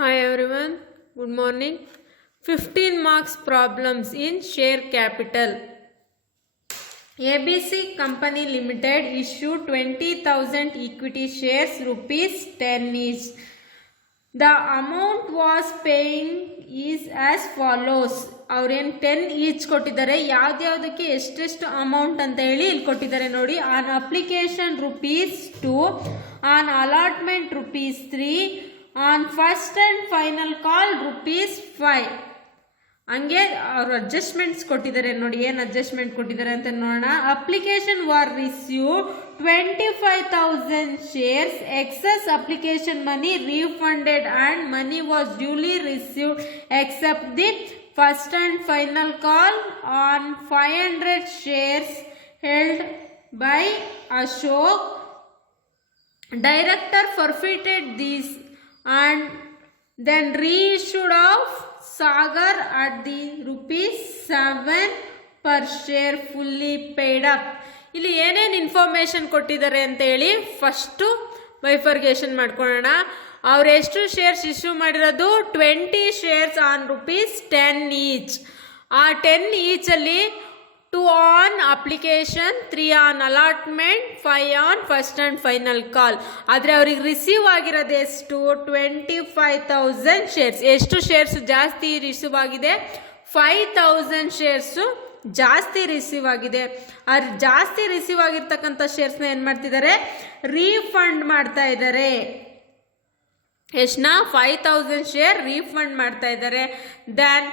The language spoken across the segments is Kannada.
Hi everyone, good morning. 15 marks problems in share capital. ABC Company Limited issued 20,000 equity shares rupees 10 each. The amount was paying is as follows. ಅವ್ರೇನು 10 ಈಚ್ ಕೊಟ್ಟಿದ್ದಾರೆ. ಯಾವ್ದ್ಯಾವ್ದಕ್ಕೆ ಎಷ್ಟೆಷ್ಟು ಅಮೌಂಟ್ ಅಂತ ಹೇಳಿ ಇಲ್ಲಿ ಕೊಟ್ಟಿದ್ದಾರೆ ನೋಡಿ. On application ₹2, on allotment ₹3, on first and final ಕಾಲ್ ₹5. ಹಂಗೆ ಅವರು ಅಡ್ಜಸ್ಟ್ಮೆಂಟ್ಸ್ ಕೊಟ್ಟಿದ್ದಾರೆ ನೋಡಿ. ಏನು ಅಡ್ಜಸ್ಟ್ಮೆಂಟ್ ಕೊಟ್ಟಿದ್ದಾರೆ ಅಂತ ನೋಡೋಣ. Application war receive 25,000 shares. Excess application money refunded and money was duly received except the first and final call on 500 shares held by Ashok. Director forfeited these and then reissued of Sagar at the ₹7 per share fully paid up. ಇಲ್ಲಿ ಏನೇನು ಇನ್ಫಾರ್ಮೇಶನ್ ಕೊಟ್ಟಿದ್ದಾರೆ ಅಂತ ಹೇಳಿ ಫಸ್ಟು ಬೈಫರ್ಗೇಷನ್ ಮಾಡ್ಕೊಳ್ಳೋಣ. ಅವ್ರು ಎಷ್ಟು ಶೇರ್ಸ್ ಇಶ್ಯೂ ಮಾಡಿರೋದು 20 ಶೇರ್ಸ್ ಆನ್ ₹10 ಈಚ್. ಆ 10 ಈಚಲ್ಲಿ 2 on application, 3 on allotment, 5 on first and final ಕಾಲ್. ಆದರೆ ಅವ್ರಿಗೆ ರಿಸೀವ್ ಆಗಿರೋದು ಎಷ್ಟು? 25,000 ಶೇರ್ಸ್. ಎಷ್ಟು ಶೇರ್ಸ್ ಜಾಸ್ತಿ ರಿಸೀವ್ ಆಗಿದೆ? 5,000 ಶೇರ್ಸು ಜಾಸ್ತಿ ರಿಸೀವ್ ಆಗಿದೆ. ಆ ಜಾಸ್ತಿ ರಿಸೀವ್ ಆಗಿರ್ತಕ್ಕಂಥ ಶೇರ್ಸ್ನ ಏನು ಮಾಡ್ತಿದ್ದಾರೆ? ರೀಫಂಡ್ ಮಾಡ್ತಾ ಇದ್ದಾರೆ. ಎಷ್ಟನ್ನ? 5,000 ಶೇರ್ ರೀಫಂಡ್ ಮಾಡ್ತಾ ಇದ್ದಾರೆ. Then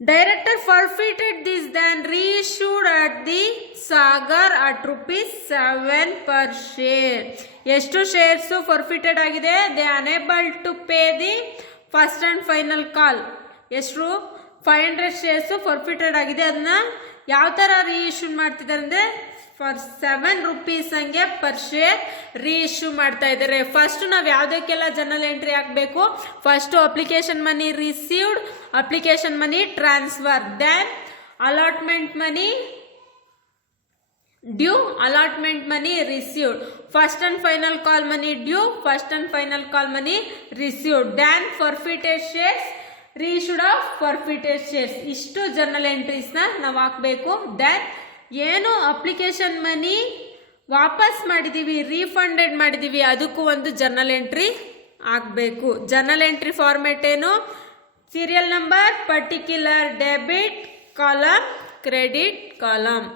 Director forfeited this, then reissued at the Sagar at ₹7 per share. ಎಷ್ಟು ಶೇರ್ಸ್ ಫಾರ್ಫಿಟೆಡ್ ಆಗಿದೆ? They unable to pay the first and final call. ಎಷ್ಟು? 500 ಶೇರ್ಸ್ ಫಾರ್ಫಿಟೆಡ್ ಆಗಿದೆ. ಅದನ್ನ ಯಾವ ಥರ ರೀಇಶ್ಯೂ ಮಾಡ್ತಿದ್ದಾರೆ ಅಂದರೆ ಫಾರ್ ₹7 ಹಂಗೆ ಪರ್ ಶೇರ್ ರೀಇಶ್ಯೂ ಮಾಡ್ತಾ ಇದ್ದಾರೆ. ಫಸ್ಟ್ ನಾವು ಯಾವುದಕ್ಕೆಲ್ಲ ಜನರಲ್ ಎಂಟ್ರಿ ಹಾಕಬೇಕು? First application money received, application money transfer, then allotment money due, allotment money received, first and final call money due, first and final call money received, then forfeited shares, reissued of forfeited shares. ಇಷ್ಟು ಜರ್ನಲ್ ಎಂಟ್ರೀಸ್ನ ನಾವು ಹಾಕಬೇಕು. ದೆನ್ ಏನು ಅಪ್ಲಿಕೇಶನ್ ಮನಿ ವಾಪಸ್ ಮಾಡಿದ್ದೀವಿ, ರೀಫಂಡೆಡ್ ಮಾಡಿದ್ದೀವಿ, ಅದಕ್ಕೂ ಒಂದು ಜರ್ನಲ್ ಎಂಟ್ರಿ ಆಗಬೇಕು. ಜರ್ನಲ್ ಎಂಟ್ರಿ ಫಾರ್ಮೆಟ್ ಏನು? Serial number, particular, debit column, credit column.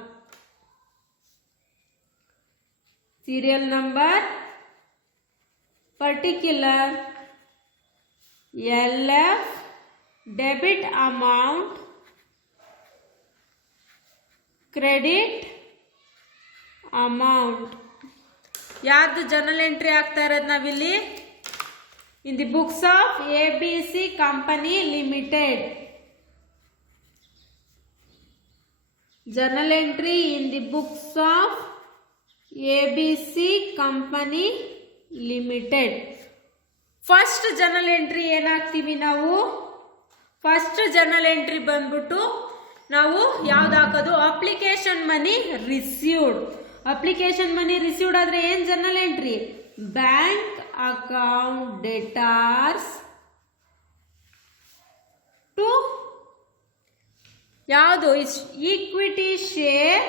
Serial number, particular, LF, debit amount, credit amount. ಯಾರ್ದು ಜರ್ನಲ್ ಎಂಟ್ರಿ ಆಗ್ತಾ ಇರೋದು ನಾವಿಲ್ಲಿ? In the books of ABC company limited. Journal entry in the books of ABC company limited. First journal entry ಏನಾಗ್ತೀವಿ ನಾವು? ಫಸ್ಟ್ ಜರ್ನಲ್ ಎಂಟ್ರಿ ಬಂದ್ಬಿಟ್ಟು ನಾವು ಯಾವ್ದು ಹಾಕೋದು? Application money received. Application money received ಆದ್ರೆ ಏನ್ journal entry? Bank account debtors to ಯಾವುದು? Equity share,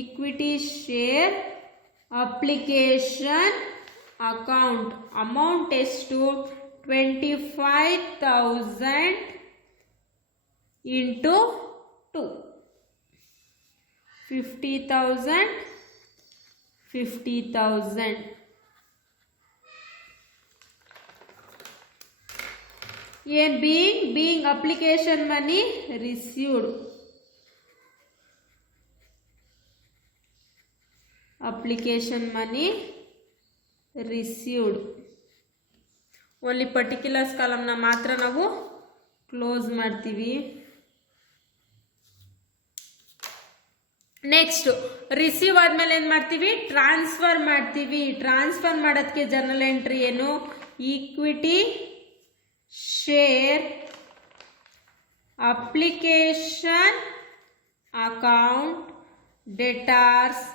equity share application account. Amount ಎಷ್ಟು? 25,000 into 2, 50,000, 50,000. ಏನ್? being application money received, application money received. Only particulars ಕಾಲಮ್ನ ಮಾತ್ರ ನಾವು ಕ್ಲೋಸ್ ಮಾಡ್ತೀವಿ. ನೆಕ್ಸ್ಟ್ ರಿಸೀವ್ ಆದ್ಮೇಲೆ ಏನು ಮಾಡ್ತೀವಿ? ಟ್ರಾನ್ಸ್ಫರ್ ಮಾಡ್ತೀವಿ. ಟ್ರಾನ್ಸ್ಫರ್ ಮಾಡೋದಕ್ಕೆ ಜರ್ನಲ್ ಎಂಟ್ರಿ ಏನು? Equity share application account debtors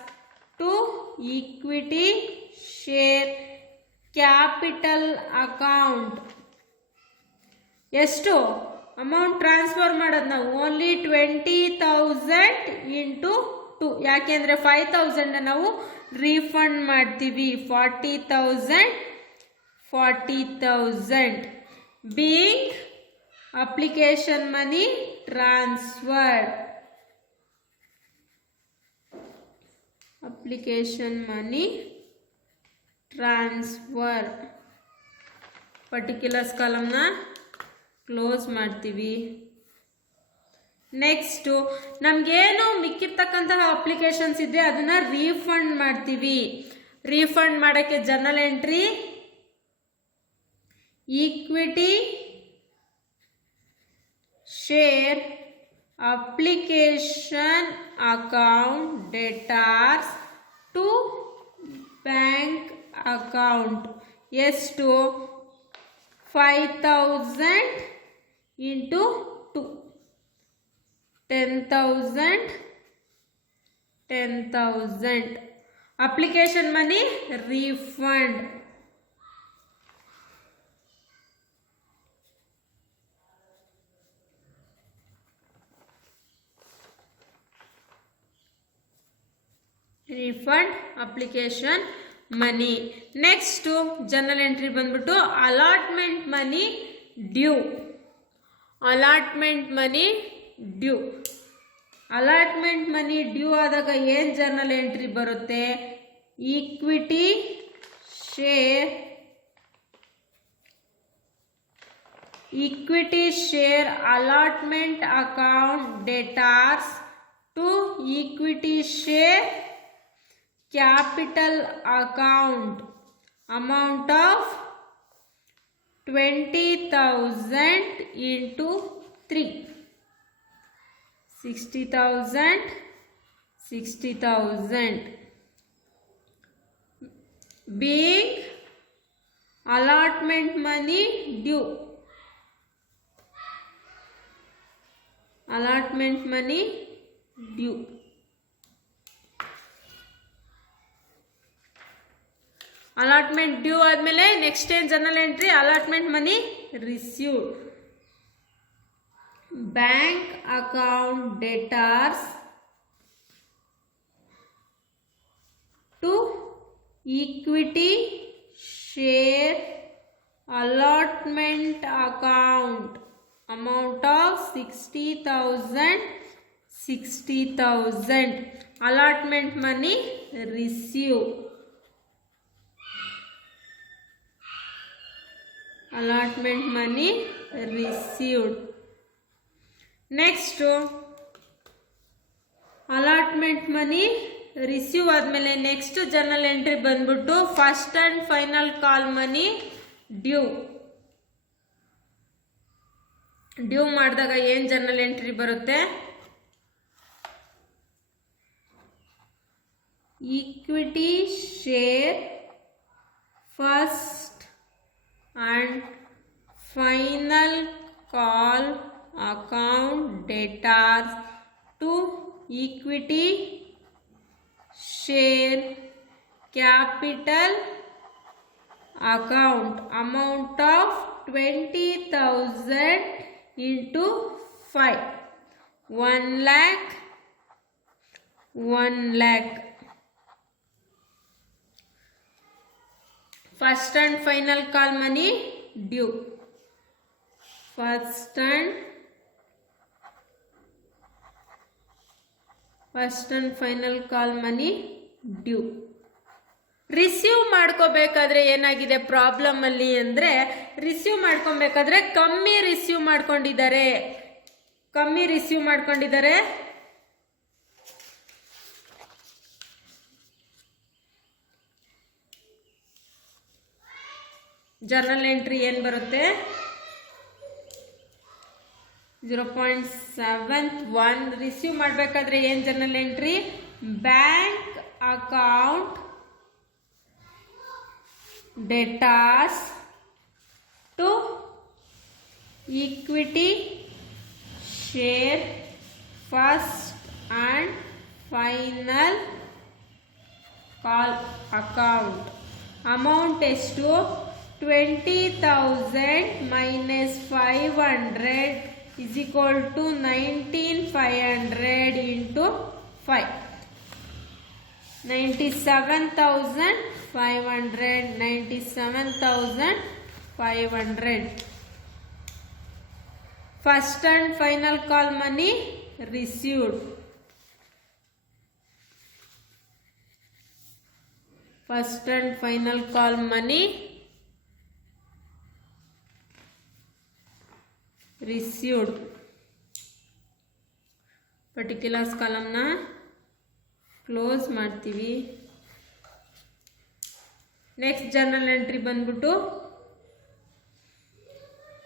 to equity share capital account ಎಷ್ಟು ಅಮೌಂಟ್ ಟ್ರಾನ್ಸ್ಫರ್ ಮಾಡೋದು ನಾವು ಓನ್ಲಿ 20,000 ಇಂಟು 2 ಯಾಕೆಂದರೆ 5,000 ನಾವು ರೀಫಂಡ್ ಮಾಡ್ತೀವಿ 40,000 being application money transferred application money transfer particulars ಕಾಲಮ್ನ ಕ್ಲೋಸ್ ಮಾಡ್ತೀವಿ. ನೆಕ್ಸ್ಟು ನಮಗೇನು ಮಿಕ್ಕಿರ್ತಕ್ಕಂತಹ ಅಪ್ಲಿಕೇಶನ್ಸ್ ಇದೆ ಅದನ್ನು ರೀಫಂಡ್ ಮಾಡ್ತೀವಿ. ರೀಫಂಡ್ ಮಾಡೋಕ್ಕೆ journal entry equity share application account debtors to bank account ಎಷ್ಟು 5,000 into 2 10,000 application money refund. Refund application money. Next journal entry ಬಂದ್ಬಿಟ್ಟು allotment money due. Allotment money due allotment money due ಆದಾಗ ಏನು ಜರ್ನಲ್ ಎಂಟ್ರಿ ಬರುತ್ತೆ equity share allotment account debtors to equity share capital account amount of 20,000 into 3 60,000 being allotment money due allotment money due allotment due ಆದಮೇಲೆ ನೆಕ್ಸ್ಟ್ ಏನು journal entry allotment money received bank account debtors to equity share allotment account amount of 60,000 allotment money receive allotment money received. Next allotment money receive ಆದಮೇಲೆ ನೆಕ್ಸ್ಟ್ ಜರ್ನಲ್ ಎಂಟ್ರಿ ಬಂದ್ಬಿಟ್ಟು first and final call money due ಮಾಡಿದಾಗ ಏನು ಜರ್ನಲ್ ಎಂಟ್ರಿ ಬರುತ್ತೆ equity share first and final call account debtors to equity share capital account amount of 20,000 into 5 1 lakh first and final call money due first and final call money due receive ಮಾಡ್ಕೋಬೇಕಾದ್ರೆ ಏನಾಗಿದೆ ಪ್ರಾಬ್ಲಮ್ ಅಲ್ಲಿ ಅಂದರೆ ರಿಸೀವ್ ಮಾಡ್ಕೊಬೇಕಾದ್ರೆ ಕಮ್ಮಿ ರಿಸೀವ್ ಮಾಡ್ಕೊಂಡಿದ್ದಾರೆ ಜರ್ನಲ್ ಎಂಟ್ರಿ ಏನು ಬರುತ್ತೆ 0.71 ರಿಸೀವ್ ಮಾಡಬೇಕಾದ್ರೆ ಏನು journal entry bank account debtors to equity share first and final call account amount ಎಷ್ಟು 20,000 minus 500 is equal to 19,500 into 5. 97,500. First and final call money received. First and final call money received. Particulars column na close ಮಾಡ್ತೀವಿ. ನೆಕ್ಸ್ಟ್ ಜರ್ನಲ್ ಎಂಟ್ರಿ ಬಂದ್ಬಿಟ್ಟು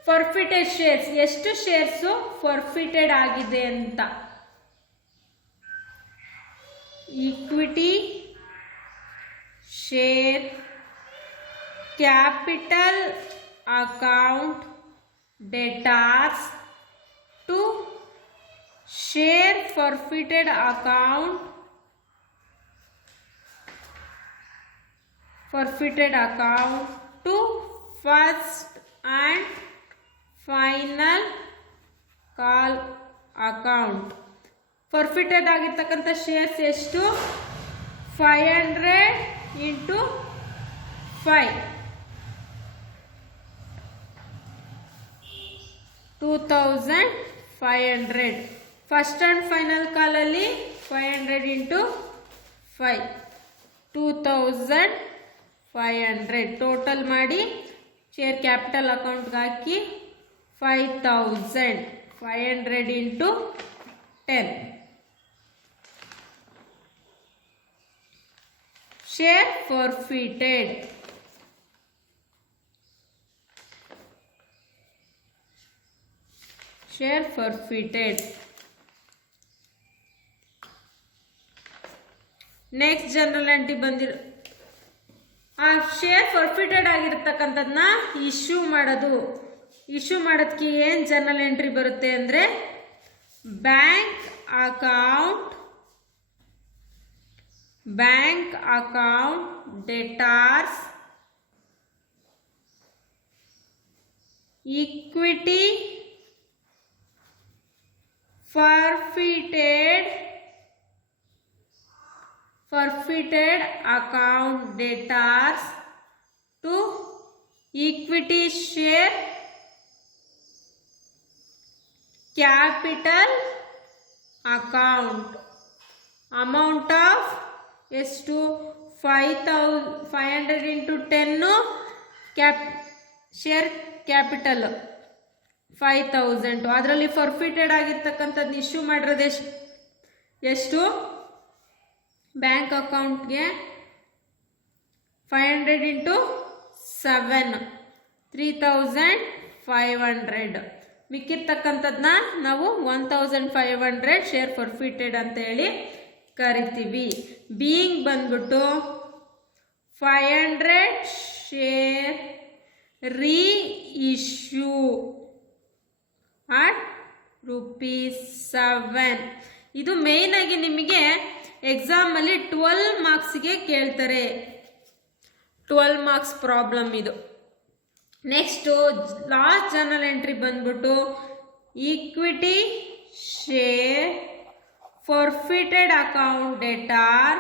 ಫಾರ್ಫಿಟೆಡ್ ಶೇರ್ಸ್, ಎಷ್ಟು ಶೇರ್ಸು ಫಾರ್ಫಿಟೆಡ್ ಆಗಿದೆ ಅಂತ. Equity share, capital account, debtors to share forfeited account, to first and final call account. Forfeited ಆಗಿರ್ತಕ್ಕಂಥ ಶೇರ್ಸ್ ಎಷ್ಟು 500 into 5, 2,500. ಫಸ್ಟ್ ಆ್ಯಂಡ್ ಫೈನಲ್ ಕಾಲಲ್ಲಿ 500 into 5, 2,500. ಟೋಟಲ್ ಮಾಡಿ ಶೇರ್ ಕ್ಯಾಪಿಟಲ್ ಅಕೌಂಟ್ಗೆ ಹಾಕಿ 5,000. 500 into 10. Share forfeited. Share forfeited. Next general entry ಬಂದಿರೋ ಆ ಶೇರ್ ಫಾರ್ಫಿಟೆಡ್ ಆಗಿರ್ತಕ್ಕಂಥದ್ದನ್ನ ಇಶ್ಯೂ ಮಾಡೋದು. ಇಶ್ಯೂ ಮಾಡೋದಕ್ಕೆ ಏನು ಜನರಲ್ ಎಂಟ್ರಿ ಬರುತ್ತೆ ಅಂದರೆ bank account debtors, equity forfeited account debtors to equity share capital account. Amount of ಎಷ್ಟು 500 into 10 ಶೇರ್ ಕ್ಯಾಪಿಟಲ್ 5,000. ಅದರಲ್ಲಿ ಫಾರ್ಫಿಟೆಡ್ ಆಗಿರ್ತಕ್ಕಂಥದ್ದು ಇಶ್ಯೂ ಮಾಡಿರೋದು ಎಷ್ಟು ಬ್ಯಾಂಕ್ ಅಕೌಂಟ್ಗೆ 500 into 7, 3,500. ಮಿಕ್ಕಿರ್ತಕ್ಕಂಥದ್ದನ್ನ ನಾವು 1,500 ಶೇರ್ ಫಾರ್ಫಿಟೆಡ್ ಅಂತ ಹೇಳಿ ಕರಿತೀವಿ. ಬೀಯಿಂಗ್ ಬಂದ್ಬಿಟ್ಟು 500 ಶೇರ್ ರೀಇಶ್ಯೂ at ₹7. ಇದು ಮೇನ್ ಆಗಿ ನಿಮಗೆ ಎಕ್ಸಾಮಲ್ಲಿ 12 ಮಾರ್ಕ್ಸ್ಗೆ ಕೇಳ್ತಾರೆ. 12 ಮಾರ್ಕ್ಸ್ ಪ್ರಾಬ್ಲಮ್ ಇದು. ನೆಕ್ಸ್ಟು ಲಾಸ್ಟ್ ಜರ್ನಲ್ ಎಂಟ್ರಿ ಬಂದ್ಬಿಟ್ಟು equity share forfeited account debtor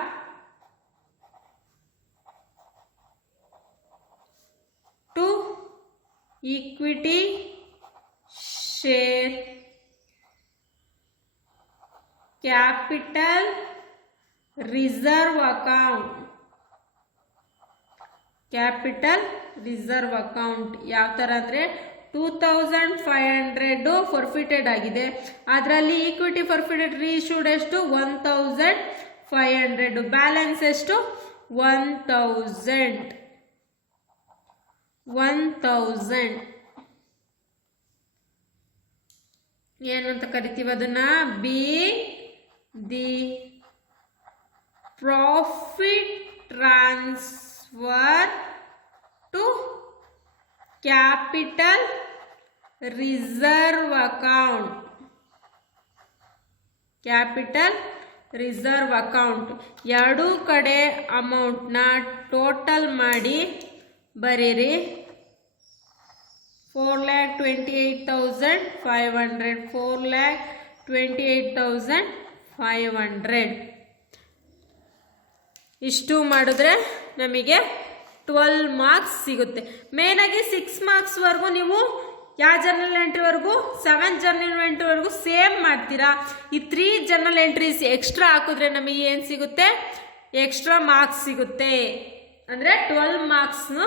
to equity share capital reserve account. ಯಾವ ಥರ ಅಂದರೆ 2,500 ಫಾರ್ಫಿಟೆಡ್ ಆಗಿದೆ. ಅದರಲ್ಲಿ ಈಕ್ವಿಟಿ ಫಾರ್ಫಿಟೆಡ್ ರೀಇಶ್ಯೂಡ್ ಎಷ್ಟು 1,500. ಬ್ಯಾಲೆನ್ಸ್ ಎಷ್ಟು 1,000. ಏನಂತ ಕರಿತೀವಿ ಅದನ್ನ be the profit transfer to capital reserve account. Reserve account. ಎರಡೂ ಕಡೆ ಅಮೌಂಟ್ನ ಟೋಟಲ್ ಮಾಡಿ ಬರೀರಿ. 4,28,500 4,28,500 ಇಷ್ಟು ಮಾಡಿದ್ರೆ ನಮಗೆ 12 ಮಾರ್ಕ್ಸ್ ಸಿಗುತ್ತೆ. ಮೇನಾಗಿ 6 ಮಾರ್ಕ್ಸ್ವರೆಗೂ ನೀವು ಯಾವ ಜರ್ನಲ್ ಎಂಟ್ರಿವರೆಗೂ 7 ಜರ್ನಲ್ ಎಂಟ್ರಿವರೆಗೂ ಸೇಮ್ ಮಾಡ್ತೀರಾ. ಈ 3 ಜರ್ನಲ್ ಎಂಟ್ರೀಸ್ ಎಕ್ಸ್ಟ್ರಾ ಹಾಕಿದ್ರೆ ನಮಗೆ ಏನು ಸಿಗುತ್ತೆ, ಎಕ್ಸ್ಟ್ರಾ ಮಾರ್ಕ್ಸ್ ಸಿಗುತ್ತೆ, ಅಂದರೆ 12 ಮಾರ್ಕ್ಸ್ನು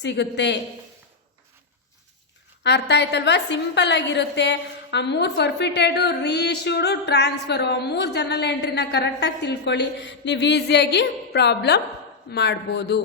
ಸಿಗುತ್ತೆ. ಅರ್ಥ ಆಯ್ತಲ್ವಾ? ಸಿಂಪಲ್ ಆಗಿರುತ್ತೆ. ಆ 3 ಫರ್ಫಿಟೆಡು, ರೀಇಶ್ಯೂಡು, ಟ್ರಾನ್ಸ್ಫರು, ಆ 3 ಜರ್ನಲ್ ಎಂಟ್ರಿನ ಕರೆಕ್ಟಾಗಿ ತಿಳ್ಕೊಳ್ಳಿ, ನೀವು ಈಸಿಯಾಗಿ ಪ್ರಾಬ್ಲಮ್ ಮಾಡ್ಬೋದು.